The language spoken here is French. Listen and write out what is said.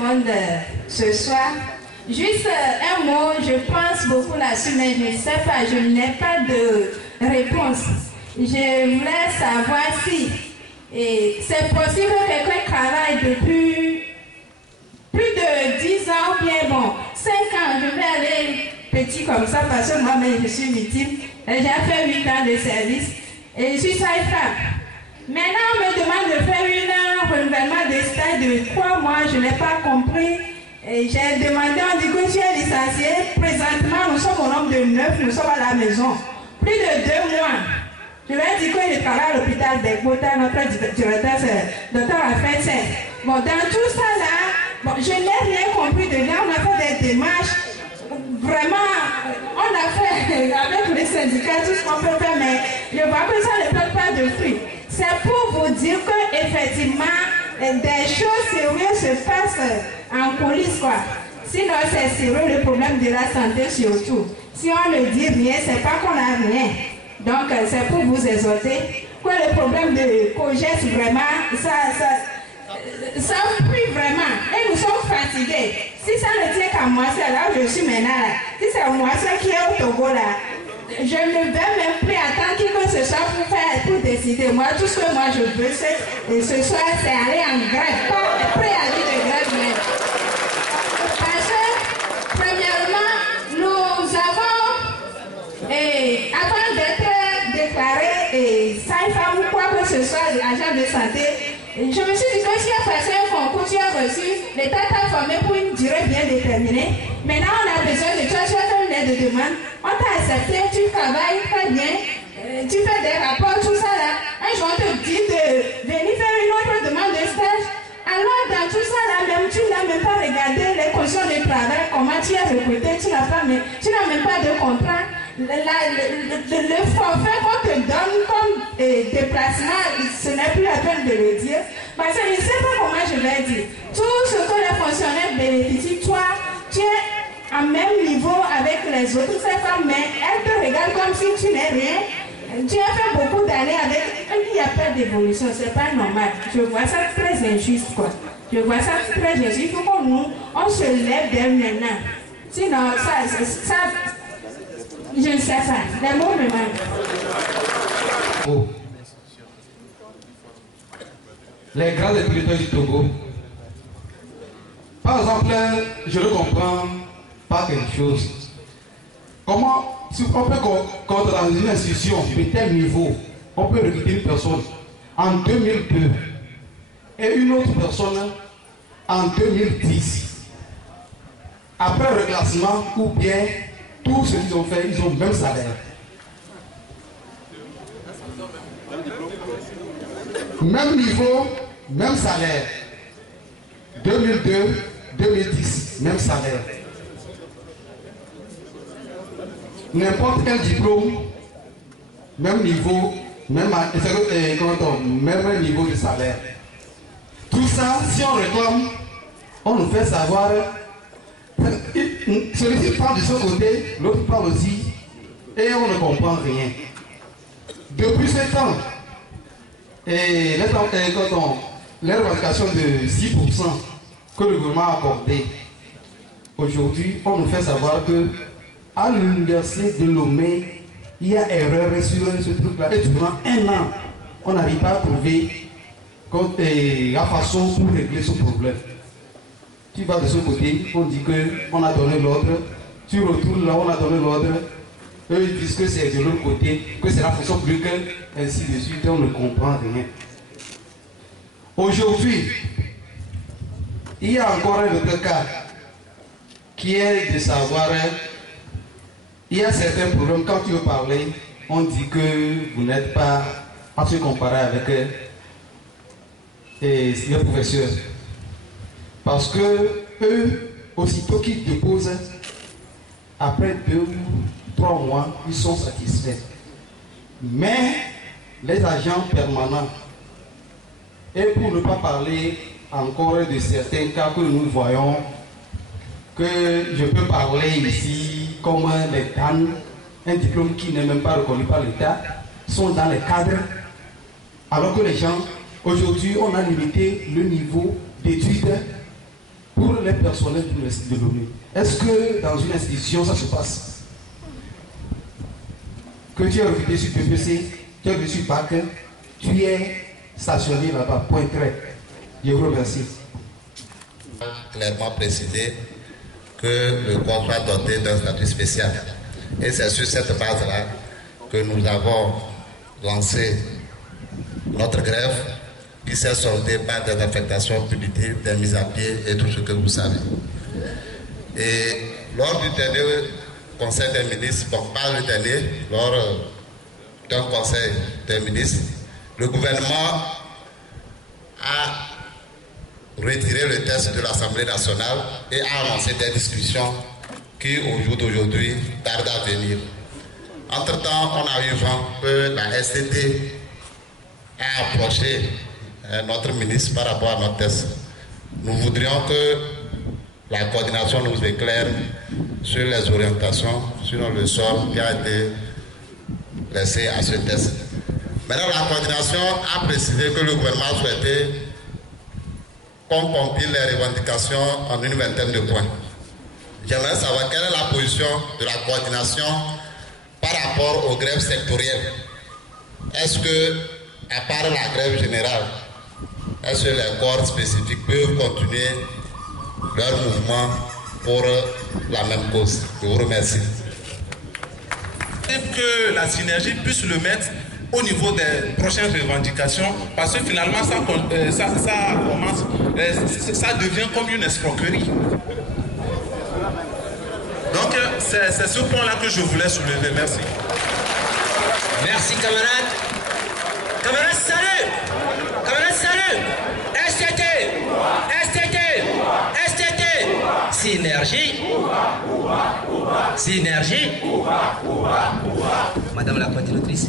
monde ce soir. Juste un mot, je pense beaucoup là-dessus, mais je ne sais pas, je n'ai pas de réponse. Je voulais savoir si c'est possible que quelqu'un travaille depuis plus de 10 ans ou bien bon, 5 ans, je vais aller petit comme ça parce que moi-même je suis victime. J'ai fait 8 ans de service et je suis sage-femme. Maintenant, on me demande de faire un renouvellement de stage de 3 mois, je n'ai pas compris. J'ai demandé, on dit que tu es licencié. Présentement, nous sommes au nombre de 9, nous sommes à la maison. Plus de 2 mois. Je vais dire que je travaille à l'hôpital d'Ekbota, notre directeur, c'est Dr. Afet. Bon, dans tout ça là, bon, je n'ai rien compris dedans. On a fait des démarches. Vraiment, on a fait avec les syndicats tout ce qu'on peut faire, mais je vois que ça ne porte pas de fruits. C'est pour vous dire qu'effectivement, des choses sérieuses se passent en coulisses, quoi. Sinon, c'est sérieux le problème de la santé surtout. Si on ne dit rien, c'est pas qu'on n'a rien. Donc, c'est pour vous exhorter que le problème de COGES, vraiment, ça prie vraiment. Et nous sommes fatigués. Si ça ne tient qu'à moi, c'est là où je suis maintenant. Là. Si c'est moi qui est au Togo, là, je ne vais même plus attendre que ce soit pour décider. Moi, tout ce que moi je veux, ce soir, c'est aller en grève, pas préavis de grève même. Parce que, premièrement, nous avons, avant d'être déclaré sage-femme ou quoi que ce soit, agent de santé, je me suis dit que si tu as passé un concours, tu as reçu, l'État t'a formé pour une durée bien déterminée. Maintenant, on a besoin de toi, tu as fait une lettre de demande, on t'a accepté, tu travailles très bien, tu fais des rapports, tout ça là. Un jour, on te dit de venir faire une autre demande de stage. Alors, dans tout ça là, même tu n'as même pas regardé les conditions de travail, comment tu es recruté, tu n'as même pas de contrat. Le forfait qu'on te donne comme déplacement, ce n'est plus la peine de le dire. Parce que je ne sais pas comment je vais dire. Tout ce que les fonctionnaires bénéficient, toi, tu es à même niveau avec les autres femmes, mais elles te regardent comme si tu n'es rien. Tu as fait beaucoup d'années avec. Il n'y a pas d'évolution, c'est pas normal. Je vois ça très injuste, quoi. Je vois ça très injuste. Il faut qu'on se lève dès maintenant. Sinon, ça je ne sais pas. Les mots me manquent. Oh. Les grands territoires du Togo. Par exemple, je ne comprends pas quelque chose. Comment, si on peut contre dans une institution de tel niveau, on peut recruter une personne en 2002 et une autre personne en 2010. Après le reclassement ou bien tout ce qu'ils ont fait, ils ont le même salaire. Même niveau, même salaire. 2002, 2010, même salaire. N'importe quel diplôme, même niveau, même niveau de salaire. Tout ça, si on réclame, on nous fait savoir. Celui-ci parle de son côté, l'autre parle aussi, et on ne comprend rien. Depuis ce temps, l'éradication de 6% que le gouvernement a accordé, aujourd'hui, on nous fait savoir que à l'université de Lomé, il y a erreur sur ce truc-là. Et durant 1 an, on n'arrive pas à trouver la façon pour régler ce problème. Tu vas de ce côté, on dit qu'on a donné l'ordre, tu retournes là, on a donné l'ordre, eux ils disent que c'est de l'autre côté, que c'est la fonction publique, ainsi de suite, on ne comprend rien. Aujourd'hui, il y a encore un autre cas qui est de savoir, il y a certains problèmes, quand tu veux parler, on dit que vous n'êtes pas à se comparer avec les professeurs. Parce que eux, aussitôt qu'ils déposent, après 2 ou 3 mois, ils sont satisfaits. Mais les agents permanents, et pour ne pas parler encore de certains cas que nous voyons, que je peux parler ici comme les cadres, un diplôme qui n'est même pas reconnu par l'État, sont dans les cadres, alors que les gens, aujourd'hui, on a limité le niveau d'études pour pour les personnels de l'Université de Lomé. Est-ce que dans une institution ça se passe? Que tu es recruté sur PPC, tu es recruté sur BAC, tu es stationné là-bas, point trait. Je vous remercie. Clairement précisé que le corps soit doté d'un statut spécial. Et c'est sur cette base-là que nous avons lancé notre grève qui s'est soldée par des affectations punitives, des mises à pied et tout ce que vous savez. Et lors du dernier Conseil des ministres, bon, pas le dernier, lors d'un Conseil des ministres, le gouvernement a retiré le texte de l'Assemblée nationale et a annoncé des discussions qui, au jour d'aujourd'hui, tardent à venir. Entre-temps, on a eu vent que la STT a approché notre ministre par rapport à notre texte. Nous voudrions que la coordination nous éclaire sur les orientations, sur le sort qui a été laissé à ce texte. Maintenant, la coordination a précisé que le gouvernement souhaitait qu'on compile les revendications en une vingtaine de points. J'aimerais savoir quelle est la position de la coordination par rapport aux grèves sectorielles. Est-ce que, à part la grève générale, est-ce que les corps spécifiques peuvent continuer leur mouvement pour la même cause? Je vous remercie. Que la synergie puisse le mettre au niveau des prochaines revendications, parce que finalement ça commence, ça devient comme une escroquerie. Donc c'est ce point-là que je voulais soulever. Merci. Merci camarades. Camarades, salut. Camarades, salut. STT. STT. STT. Synergie. Synergie. Madame la coordinatrice.